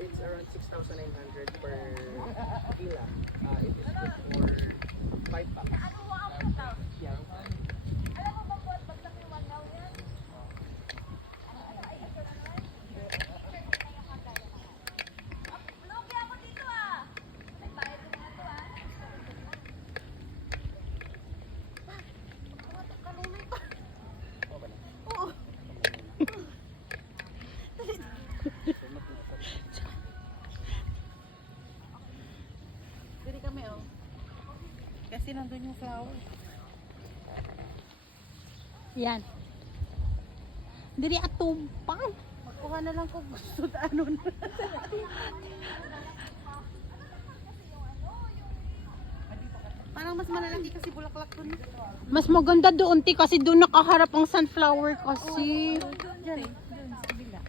It's around 6,900 per kila. It is good for 5 packs. Yeah. Dili kami oh. Kasi nandun yung flower. Yan. Diri atumpang. Magkuha na lang ko gusto ano na. Parang mas malalaki kasi bulaklak dun. Mas maganda doon ti kasi doon nakaharap ang sunflower kasi. Yan eh.